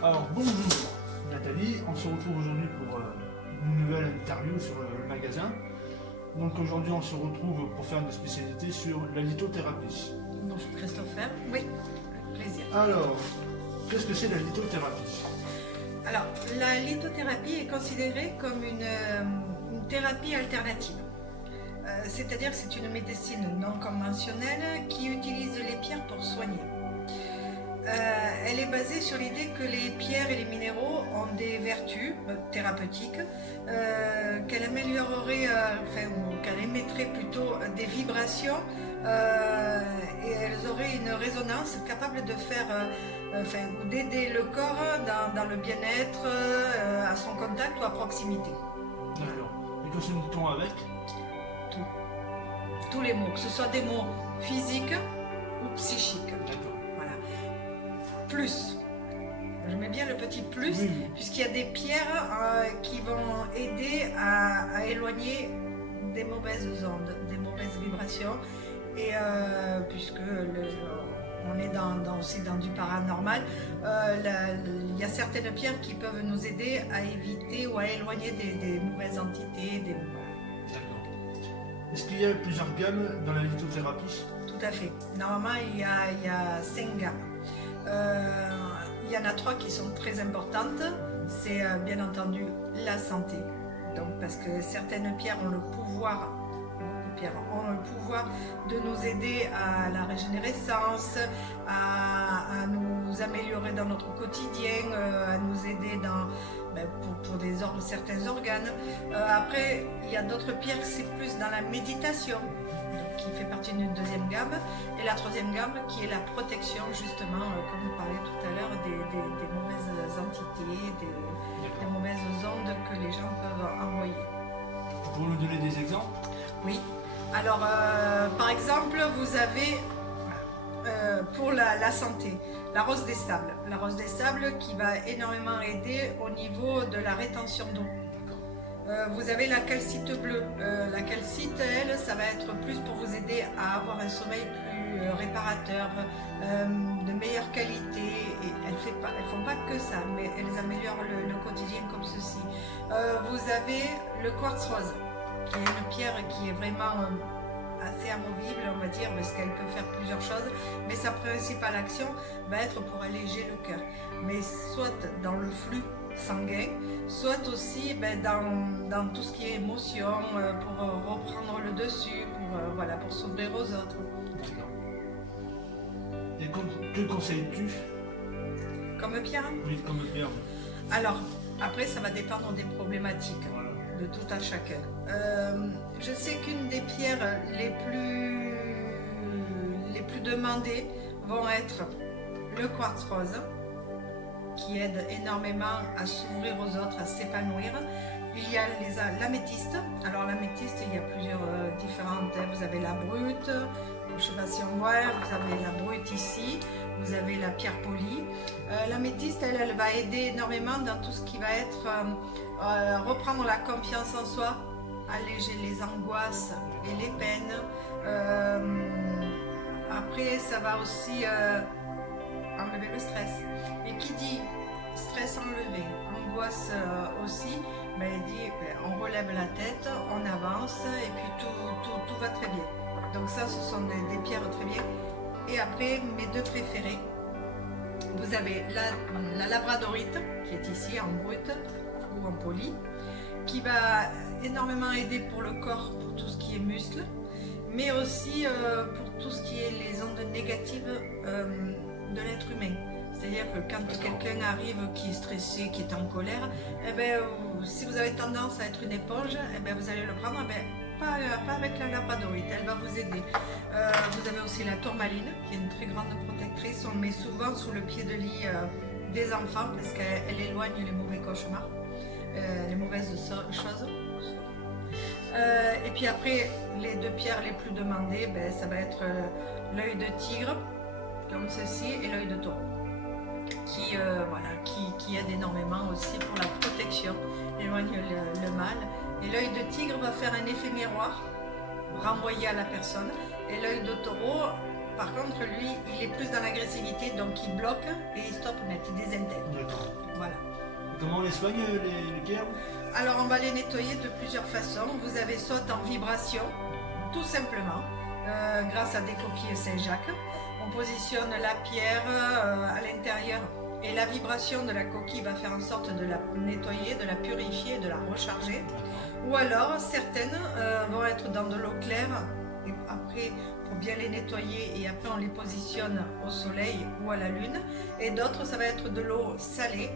Alors bonjour Nathalie, on se retrouve aujourd'hui pour une nouvelle interview sur le magasin. Donc aujourd'hui on se retrouve pour faire une spécialité sur la lithothérapie. Bonjour Christopher, oui, avec plaisir. Alors, qu'est-ce que c'est la lithothérapie? Alors, la lithothérapie est considérée comme une thérapie alternative. C'est-à-dire que c'est une médecine non conventionnelle qui utilise les pierres pour soigner. Elle est basée sur l'idée que les pierres et les minéraux ont des vertus thérapeutiques, qu'elle améliorerait, ou qu'elle émettrait plutôt des vibrations et elles auraient une résonance capable de faire, ou d'aider le corps dans le bien-être, à son contact ou à proximité. D'accord. Et que se dit-on avec? Tout. Tous les mots, que ce soit des mots physiques ou psychiques. D'accord. Voilà. Plus. Je mets bien le petit plus, Oui. puisqu'il y a des pierres qui vont aider à éloigner des mauvaises ondes, des mauvaises vibrations. Et puisque on est aussi dans du paranormal, il y a certaines pierres qui peuvent nous aider à éviter ou à éloigner des mauvaises entités. D'accord. Est-ce qu'il y a plusieurs gammes dans la lithothérapie? Tout à fait. Normalement, il y a 5 gammes. Il y en a 3 qui sont très importantes. C'est bien entendu la santé. Donc, parce que certaines pierres ont le pouvoir, de nous aider à la régénérescence, à nous améliorer dans notre quotidien, à nous aider pour certains organes. Après, il y a d'autres pierres, c'est plus dans la méditation, qui fait partie d'une deuxième gamme, et la troisième gamme qui est la protection, justement, comme vous parliez tout à l'heure, des mauvaises entités, des mauvaises ondes que les gens peuvent envoyer. Pour nous donner des exemples? Oui. Alors, par exemple, vous avez pour la santé, la rose des sables. La rose des sables qui va énormément aider au niveau de la rétention d'eau. Vous avez la calcite bleue. La calcite, elle, ça va être plus pour vous aider à avoir un sommeil plus réparateur, de meilleure qualité. Et elles font pas que ça, mais elles améliorent le quotidien comme ceci. Vous avez le quartz rose, qui est une pierre qui est vraiment assez amovible, on va dire, parce qu'elle peut faire plusieurs choses, mais sa principale action va être pour alléger le cœur, mais soit dans le flux sanguin, soit aussi dans tout ce qui est émotion, pour reprendre le dessus, pour s'ouvrir aux autres. D'accord. Et que conseilles-tu? Comme pierre? Oui, comme pierre. Alors, après, ça va dépendre des problématiques. Voilà. De tout à chacun. Je sais qu'une des pierres les plus demandées vont être le quartz rose, qui aide énormément à s'ouvrir aux autres, à s'épanouir. Il y a l'améthyste. Alors l'améthyste, il y a plusieurs différentes. Vous avez la brute, je ne sais pas si on voit, vous avez la brute ici, vous avez la pierre polie. L'améthyste, elle va aider énormément dans tout ce qui va être reprendre la confiance en soi, alléger les angoisses et les peines. Après, ça va aussi enlever le stress. Et qui dit stress enlevé, angoisse aussi, dit on relève la tête, on avance et puis tout va très bien. Donc ça, ce sont des pierres très bien. Et après, mes 2 préférés, vous avez la labradorite, qui est ici en brute ou en poli, qui va énormément aider pour le corps, pour tout ce qui est muscles, mais aussi pour tout ce qui est les ondes négatives de l'être humain. C'est-à-dire que quand quelqu'un arrive qui est stressé, qui est en colère, si vous avez tendance à être une éponge, vous allez le prendre, pas avec la labradorite, elle va vous aider. Vous avez aussi la tourmaline, qui est une très grande protectrice. On le met souvent sous le pied de lit des enfants parce qu'elle éloigne les mauvais cauchemars, les mauvaises choses. Et puis après, les 2 pierres les plus demandées, ça va être l'œil de tigre, comme ceci, et l'œil de taureau, qui aide énormément aussi pour la protection, éloigne le mal. Et l'œil de tigre va faire un effet miroir, renvoyer à la personne. Et l'œil de taureau, Par contre, lui, il est plus dans l'agressivité, donc il bloque et il stoppe net, il désintègre. D'accord. Voilà. Et comment on les soigne, les pierres? Alors, on va les nettoyer de plusieurs façons. Vous avez soit en vibration, tout simplement, grâce à des coquilles Saint-Jacques. On positionne la pierre à l'intérieur et la vibration de la coquille va faire en sorte de la nettoyer, de la purifier, de la recharger. Ou alors, certaines vont être dans de l'eau claire et après, pour bien les nettoyer, et après on les positionne au soleil ou à la lune. Et d'autres, ça va être de l'eau salée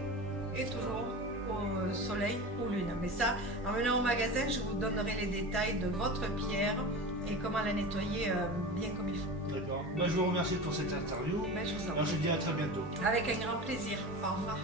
et toujours au soleil ou lune. Mais ça, en venant au magasin, je vous donnerai les détails de votre pierre et comment la nettoyer bien comme il faut. D'accord. Bah, je vous remercie pour cette interview. Ben, je vous en On se prie. dit à très bientôt. Avec un grand plaisir. Au revoir.